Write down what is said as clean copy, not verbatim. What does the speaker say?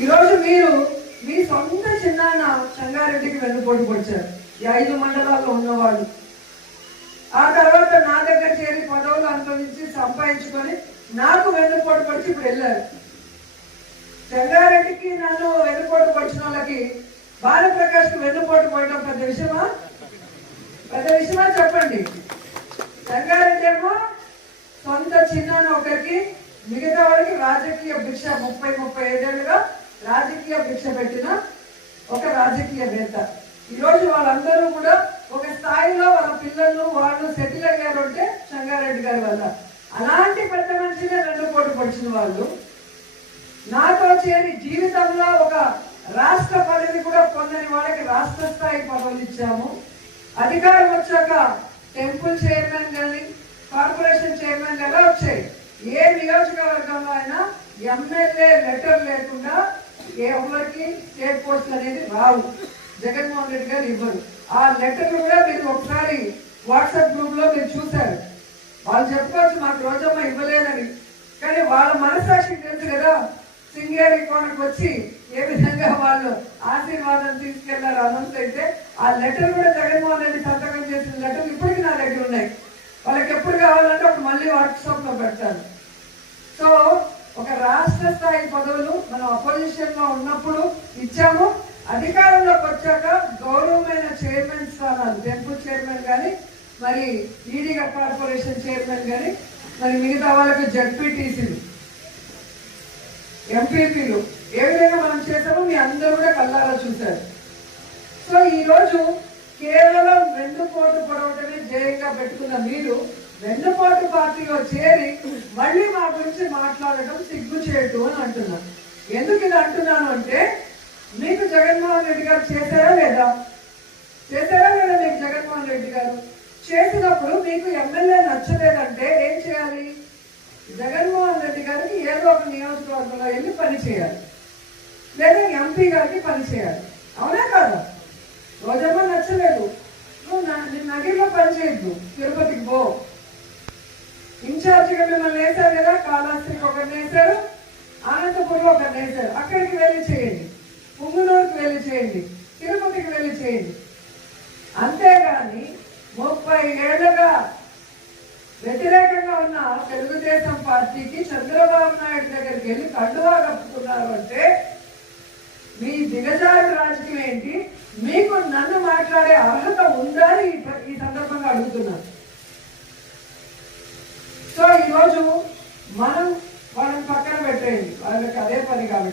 ఈరోజు మీరు మీ సొంత చిన్నాన్న సంగారెడ్డికి వెన్నుపోటు పొడిచారు, ఈ 5 మండలాల్లో ఉన్నవాళ్ళు. ఆ తర్వాత నా దగ్గర చేరి పదవులు అనుభవించి సంపాదించుకొని నాకు వెన్నుపోటు పొడిచి ఇప్పుడు వెళ్ళారు. సంగారెడ్డికి నన్ను వెన్నుపోటు పొడిచిన వాళ్ళకి భానుప్రకాష్కి వెన్నుపోటు పోయడం పెద్ద విషయమా? పెద్ద విషయమా చెప్పండి. సంగారెడ్డి ఏమో సొంత చిన్నాన్న ఒకరికి, మిగతా వాళ్ళకి రాజకీయ భిక్ష 30-35 ఏళ్ళుగా రాజకీయ భిక్ష పెట్టిన ఒక రాజకీయవేత్త. ఈరోజు వాళ్ళందరూ కూడా ఒక స్థాయిలో వాళ్ళ పిల్లలు వాళ్ళు సెటిల్ అయ్యారు అంటే సంగారెడ్డి గారి వల్ల. అలాంటి పెద్ద మనిషినే వెన్నుపోటు పొడిచిన వాళ్ళు నాతో చేరి జీవితంలో ఒక రాష్ట్ర పదవి కూడా పొందని వాళ్ళకి రాష్ట్ర స్థాయి పదవులు ఇచ్చాము. అధికారం వచ్చాక టెంపుల్ చైర్మన్ కానీ కార్పొరేషన్ చైర్మన్ ఎలా వచ్చాయి. ఏ నియోజకవర్గంలో అయినా ఎమ్మెల్యే లెటర్ లేకుండా ఎవరికి స్టేట్ పోస్టులు అనేది రావు. జగన్మోహన్ రెడ్డి గారు ఇవ్వరు. ఆ లెటర్ కూడా మీరు ఒకసారి వాట్సాప్ గ్రూప్ లో మీరు చూశారు. వాళ్ళు చెప్పుకోవచ్చు మాకు రోజమ్మ ఇవ్వలేదని, కానీ వాళ్ళ మనసాక్షికి తెలుసు కదా సింగేరి కోనకు వచ్చి ఏ విధంగా వాళ్ళు ఆశీర్వాదం తీసుకెళ్లారు అనంత. అయితే ఆ లెటర్ కూడా జగన్మోహన్ రెడ్డి సంతకం చేసిన లెటర్ ఇప్పటికీ నా దగ్గర ఉన్నాయి. వాళ్ళకి ఎప్పుడు కావాలంటే అప్పుడు మళ్ళీ వాట్సాప్ లో పెడతారు. సో ఒక రాష్ట్ర స్థాయి పదవులు మనం అపోజిషన్ లో ఉన్నప్పుడు ఇచ్చాము. అధికారంలోకి వచ్చాక గౌరవమైన చైర్మన్ స్థానాలు, టెంపుల్ చైర్మన్ కానీ, మరి ఈడీగా కార్పొరేషన్ చైర్మన్ కానీ, మరి మిగతా వాళ్ళకి జడ్పీటీసీలు, ఎంపీపీలు ఏ విధంగా మనం చేసామో మీ అందరూ కూడా కళ్ళారా చూశారు. సో ఈరోజు కేవలం వెన్నుపోటు పొడవటమే జయంగా పెట్టుకున్న మీరు వెన్నుపోటు పార్టీలో చేరి మళ్ళీ మా గురించి మాట్లాడటం సిగ్గుచేటు అని అంటున్నాను. ఎందుకు ఇది అంటున్నాను అంటే మీకు జగన్మోహన్ రెడ్డి గారు చేశారా లేదా? చేశారా లేదా? మీకు జగన్మోహన్ రెడ్డి గారు చేసినప్పుడు మీకు ఎమ్మెల్యే నచ్చలేదంటే ఏం చేయాలి? జగన్మోహన్ రెడ్డి గారికి ఏదో ఒక నియోజకవర్గంలో వెళ్ళి పని చేయాలి, లేదా ఎంపీ గారికి పని చేయాలి. అవునా కాదా? రోజమ్మ నచ్చలేదు, నువ్వు నగిరిలో పని చేయొద్దు, తిరుపతికి పో. ఇన్ఛార్జిగా మిమ్మల్ని వేశారు కదా, కాళహస్తికి ఒకరిని వేశారు, అనంతపురం ఒకరిని వేశారు. అక్కడికి వెళ్ళి చేయండి, పుంగునూరుకి వెళ్ళి చేయండి, తిరుపతికి వెళ్ళి చేయండి. అంతేగాని 30 ఏళ్లుగా వ్యతిరేకంగా ఉన్న తెలుగుదేశం పార్టీకి చంద్రబాబు నాయుడు దగ్గరికి వెళ్ళి కండువా కప్పుతున్నారు అంటే మీ దిగజారు రాజకీయం ఏంటి? మీకు నన్ను మాట్లాడే అర్హత ఉందా అని ఈ సందర్భంగా అడుగుతున్నాను. సో ఈరోజు మనం వాళ్ళని పక్కన పెట్టేయండి, వాళ్ళకి అదే పని కాబట్టి.